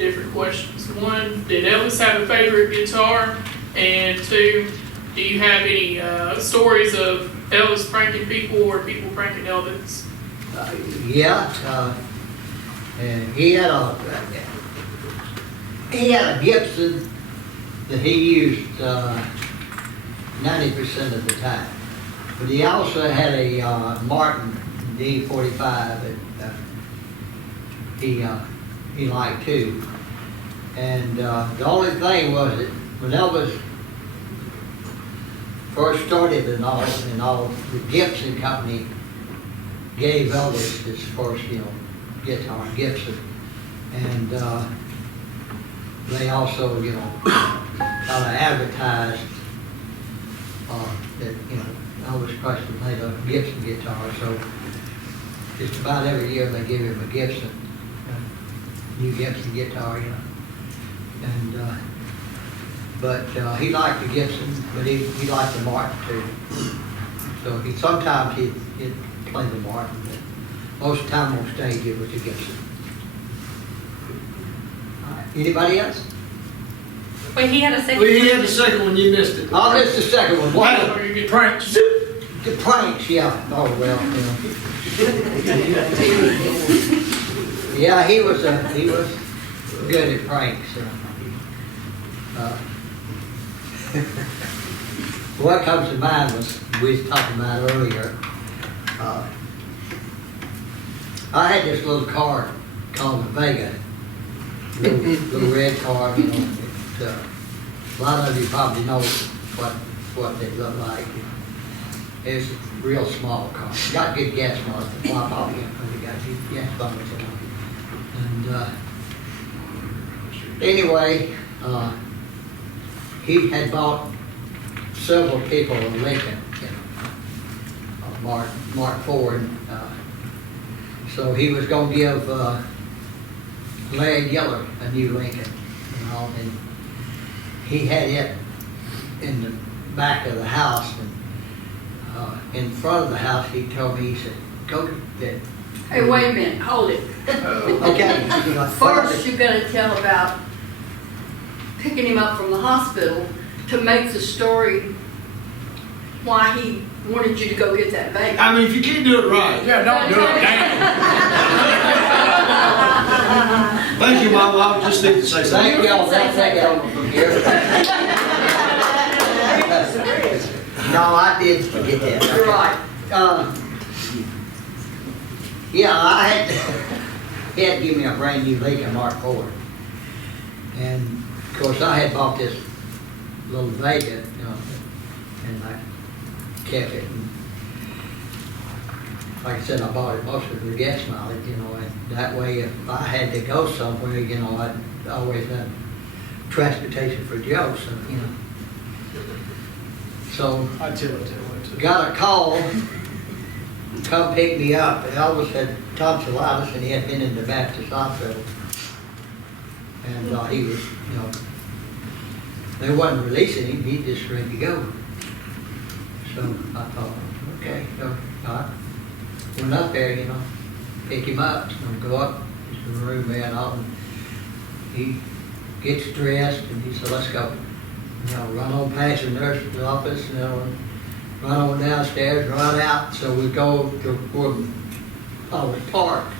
different questions. One, did Elvis have a favorite guitar? And two, do you have any stories of Elvis pranking people or people pranking Elvis? And he had a Gibson that he used 90% of the time. But he also had a Martin D45 that he liked too. And the only thing was that when Elvis first started and all, the Gibson company gave Elvis his first, guitar, Gibson. And they also, kind of advertised that, Elvis Presley played a Gibson guitar. So just about every year they give him a Gibson, new Gibson guitar, And but he liked the Gibson, but he liked the Martin too. So sometimes he'd play the Martin, but most of the time on stage it was the Gibson. All right. Anybody else? Wait, he had a second. Well, he had the second one, you missed it. Oh, this is the second one. What? Or you get Pranks. The pranks, yeah. Oh, well, Yeah, he was good at pranks. What comes to mind was, we was talking about earlier, I had this little car called the Vega, little red car, a lot of you probably know what they look like. It's a real small car. Got good gas mileage. Well, I probably got good gas mileage. And anyway, he had bought several people a Lincoln, Mark Ford. So he was going to give Larry Geller a new Lincoln, and he had it in the back of the house. And in front of the house, he told me, he said, "Go to that." Hey, wait a minute, hold it. Okay. First, you gotta tell about picking him up from the hospital to make the story why he wanted you to go get that baby. I mean, if you can't do it right. Yeah, don't do it. Damn. Thank you, Mama. I just need to say something. Thank y'all. I'll take it over from here. No, I did forget that. You're right. Yeah, he had to give me a brand new Lincoln Mark IV. And of course I had bought this little Vega, and I kept it. And like I said, I bought it mostly for gas mileage, and that way if I had to go somewhere, I'd always have transportation for Joe, So I tell it too. got a call, come pick me up. Elvis had tonsillitis and he had been in the Baptist hospital. And he was, they wasn't releasing him, he just ready to go. So I thought, okay, so I went up there, pick him up, go up to the room there and all. And he gets dressed and he said, "Let's go." Run on past the nurse's office, run on downstairs, run out. So we go to where I was parked.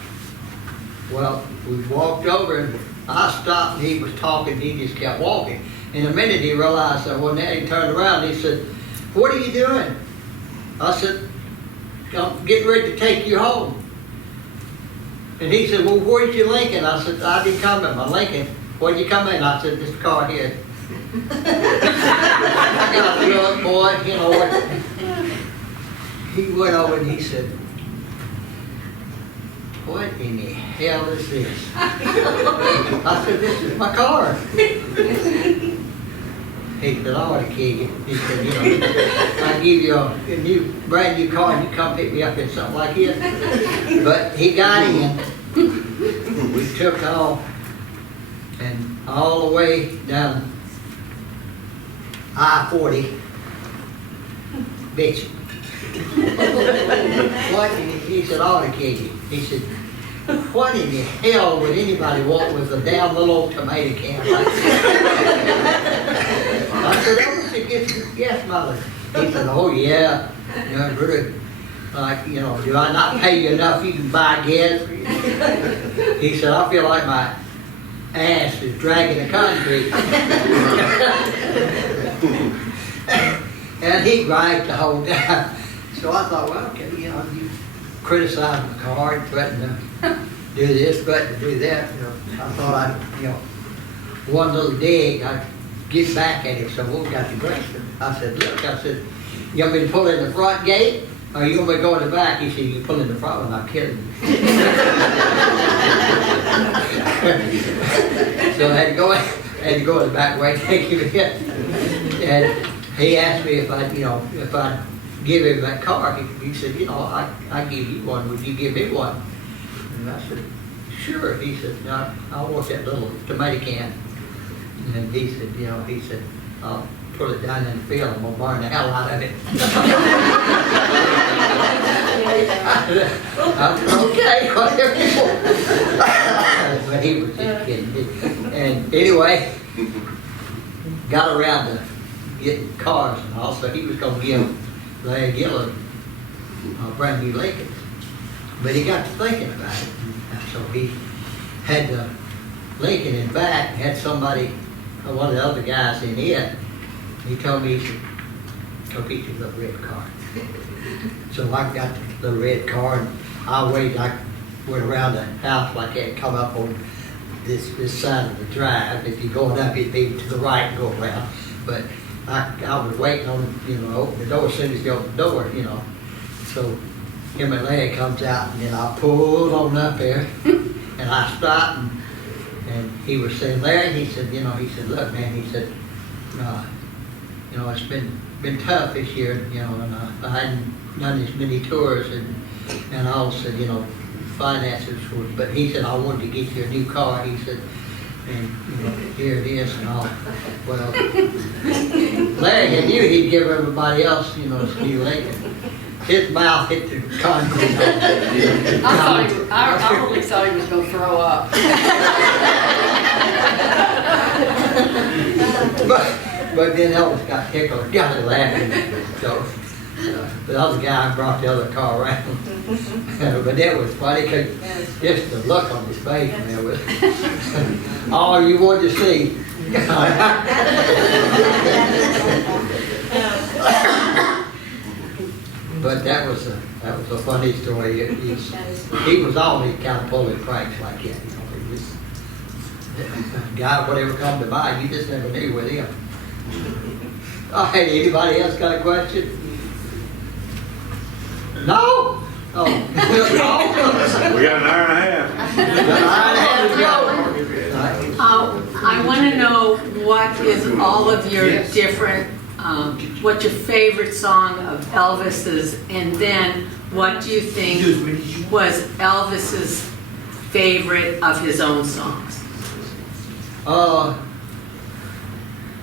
Well, we walked over and I stopped and he was talking, he just kept walking. In a minute he realized I wasn't there, he turned around and he said, "What are you doing?" I said, "I'm getting ready to take you home." And he said, "Well, where's your Lincoln?" I said, "I didn't come in my Lincoln." "Where'd you come in?" I said, "This car here." I got a look, boy, what? He went over and he said, "What in the hell is this?" I said, "This is my car." He said, "I ought to kill you." He said, "I give you a new, brand new car and you come pick me up in something like this." But he got in. We took off and all the way down I-40, bitch. What? He said, "I ought to kill you." He said, what in the hell would anybody want with a damn little old tomato can like that? I said, Elvis, it gets, yes, mother. He said, oh, yeah, you know, really, like, you know, do I not pay you enough you can buy gas? He said, I feel like my ass is dragging the concrete. And he griped the whole time. So I thought, well, okay, you know, you criticize my car and threaten to do this, threaten to do that. You know, I thought I'd, you know, one little dig, I'd get back at him. So we got the question. I said, look, I said, you want me to pull in the front gate? Or you want me to go in the back? He said, you pull in the front one, I'm kidding you. So I had to go in the back way, take him in. And he asked me if I'd, you know, if I'd give him that car. He said, you know, I give you one, would you give me one? And I said, sure. He said, no, I want that little tomato can. And he said, you know, he said, I'll put it down in the field, I'm gonna burn the hell out of it. I said, okay, whatever you want. But he was just kidding. And anyway, got around to getting cars and all, so he was gonna give Larry Gillard brand new Lincolns. But he got to thinking about it, and so he had the Lincoln in back, had somebody, one of the other guys in it. He told me, he said, go get your little red car. So I got the little red car, and I went around the house like that, come up on this side of the drive. If you're going up, it'd be to the right and go around. But I was waiting on him, you know, open the door as soon as he opened the door, you know. So him and Larry comes out, and then I pulled on up there, and I stopped, and he was saying, Larry, he said, you know, he said, look, man, he said, you know, it's been tough this year, you know, and I hadn't done as many tours, and I also said, you know, finances were, but he said, I wanted to get you a new car, he said, and, you know, here it is and all. Well, Larry knew he'd give everybody else, you know, this new Lincoln. His mouth hit the concrete. I really thought he was gonna throw up. But then Elvis got tickled, got to laughing. So the other guy brought the other car around. But that was funny because just the look on his face, man, was all you wanted to see. But that was a funny story. He was always kind of pulling pranks like that. You know, he was guy, whatever come to mind, you just never knew with him. All right, anybody else got a question? No? Oh. We got an hour and a half. I want to know what is all of your different, what's your favorite song of Elvis's, and then what do you think was Elvis's favorite of his own songs?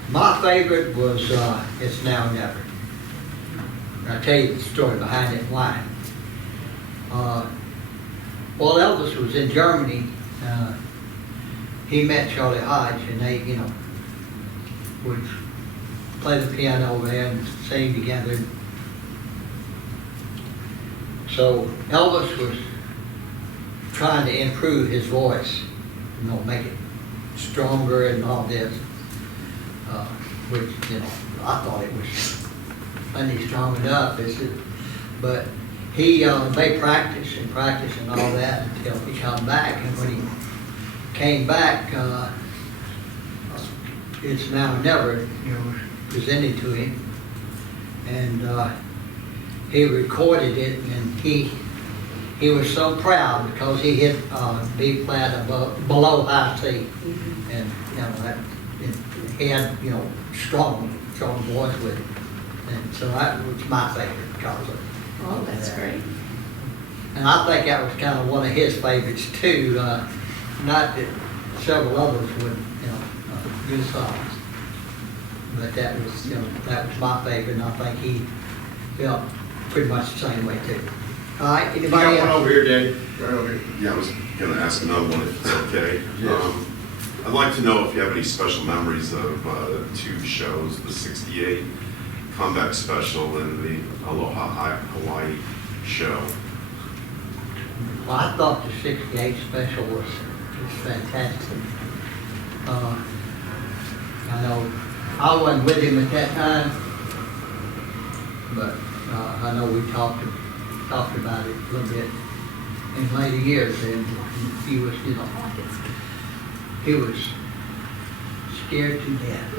My favorite was It's Now or Never. I'll tell you the story behind it and why. While Elvis was in Germany, he met Charlie Hodge, and they, you know, would play the piano over there and sing together. So Elvis was trying to improve his voice, you know, make it stronger and all this, which, you know, I thought it was plenty strong enough. But they practiced and all that until he come back, and when he came back, It's Now or Never, you know, was presented to him, and he recorded it, and he was so proud because he hit B flat below high C, and you know that he had, you know, strong voice with it, and so that was my favorite because of it. Oh, that's great. And I think that was kind of one of his favorites too. Not that several others would, you know, good songs, but that was, you know, that was my favorite, and I think he felt pretty much the same way too. All right, You anybody got one else? over here, Danny, right over here. Yeah, I was gonna ask another one if it's okay. Yes. I'd like to know if you have any special memories of two shows, the 68 Comeback Special and the Aloha Hawaii show. Well, I thought the 68 special was fantastic. I know I wasn't with him at that time, but I know we talked about it a little bit in later years, and he was, you know, he was scared to death.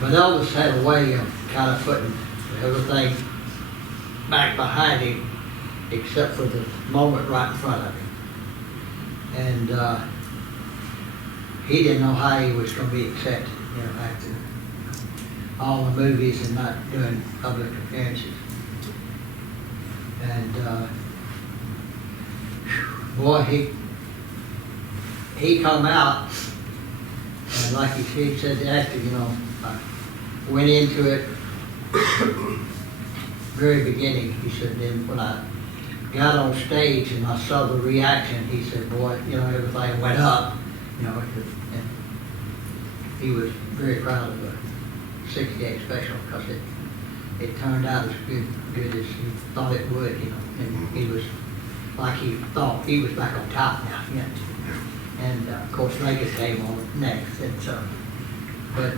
But Elvis had a way of kind of putting everything back behind him, except for the moment right in front of him. And he didn't know how he was going to be accepted, you know, after all the movies and not doing public appearances. And boy, he come out, and like he said to actor, you know, I went into it very beginning. He said, then when I got on stage and I saw the reaction, he said, boy, you know, everything went up, you know, and he was very proud of the 68 special because it turned out as good as he thought it would, you know, and he was like he thought he was back on top now, you know. And of course Vegas came on next, and so, but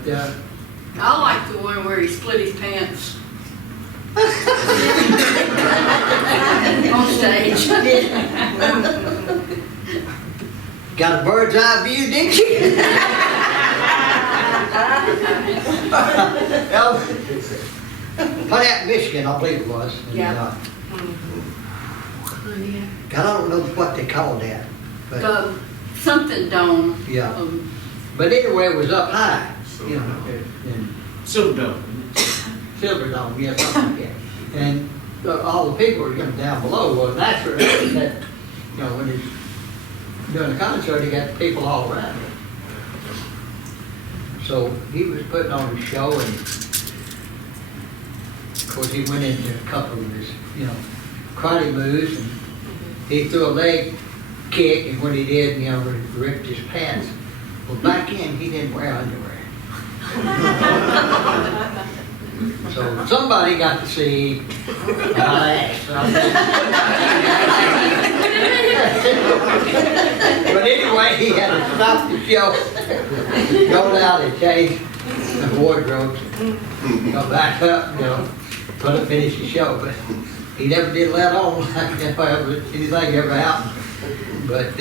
I like the one where he split his pants on stage. got a bird's eye view, didn't you? Pontiac, Michigan, I believe it was. And, Yeah. God, I don't know what they called that, but The something dome. yeah. But anyway, it was up high, you know, in Silver Dome. Silver Dome, yeah, something like that. And all the people were down below. Well, naturally, that, you know, when he's doing a concert, he got people all around him. So he was putting on his show, and of course he went into a couple of his, you know, karate moves, and he threw a leg kick, and when he did, you know, ripped his pants. Well, back in, he didn't wear underwear. So somebody got to see my ass. But anyway, he had to stop the show, go down and change the wardrobe, go back up, you know, put up, finish the show. But he never did let on like anything ever happened. But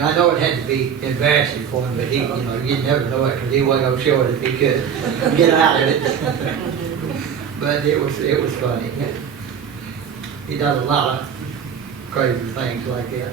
I know it had to be embarrassing for him, but he, you know, you never know it because he wasn't going to show it if he could get out of it. But it was funny. He done a lot of crazy things like that.